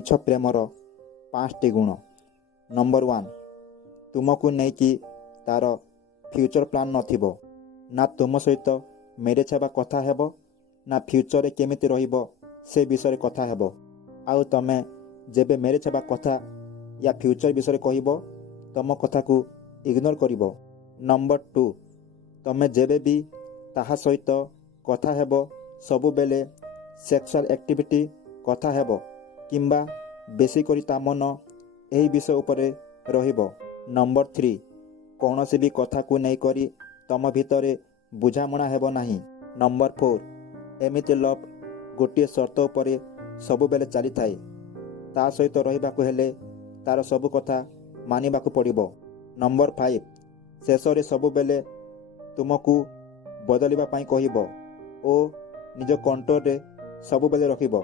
ମିଛ ପ୍ରେମର 5ଟି ଗୁଣ। ନମ୍ବର 1, ତୁମକୁ ନେଇକି ତାର ଫ୍ୟୁଚର ପ୍ଲାନ୍ ନଥିବ। ନା ତୁମ ସହିତ ମ୍ୟାରେଜ୍ ହେବା କଥା ହେବ, ନା ଫ୍ୟୁଚରରେ କେମିତି ରହିବ ସେ ବିଷୟରେ କଥା ହେବ। ଆଉ ତମେ ଯେବେ ମ୍ୟାରେଜ୍ ହେବା କଥା ୟା ଫ୍ୟୁଚର ବିଷୟରେ କହିବ, ତମ କଥାକୁ ଇଗ୍ନୋର କରିବ। ନମ୍ବର 2, ତମେ ଯେବେ ବି ତାହା ସହିତ କଥା ହେବ ସବୁବେଳେ ସେକ୍ସୁଆଲ ଆକ୍ଟିଭିଟି କଥା ହେବ, କିମ୍ବା ବେଶୀ କରି ତା ମନ ଏହି ବିଷୟ ଉପରେ ରହିବ। ନମ୍ବର 3, କୌଣସି ବି କଥାକୁ ନେଇକରି ତମ ଭିତରେ ବୁଝାମଣା ହେବ ନାହିଁ। ନମ୍ବର 4, ଏମିତି ଲଭ୍ ଗୋଟିଏ ସର୍ତ୍ତ ଉପରେ ସବୁବେଳେ ଚାଲିଥାଏ। ତା ସହିତ ରହିବାକୁ ହେଲେ ତାର ସବୁ କଥା ମାନିବାକୁ ପଡ଼ିବ। ନମ୍ବର 5, ଶେଷରେ ସବୁବେଳେ ତୁମକୁ ବଦଳିବା ପାଇଁ କହିବ ଓ ନିଜ କଣ୍ଟ୍ରୋଲରେ ସବୁବେଳେ ରଖିବ।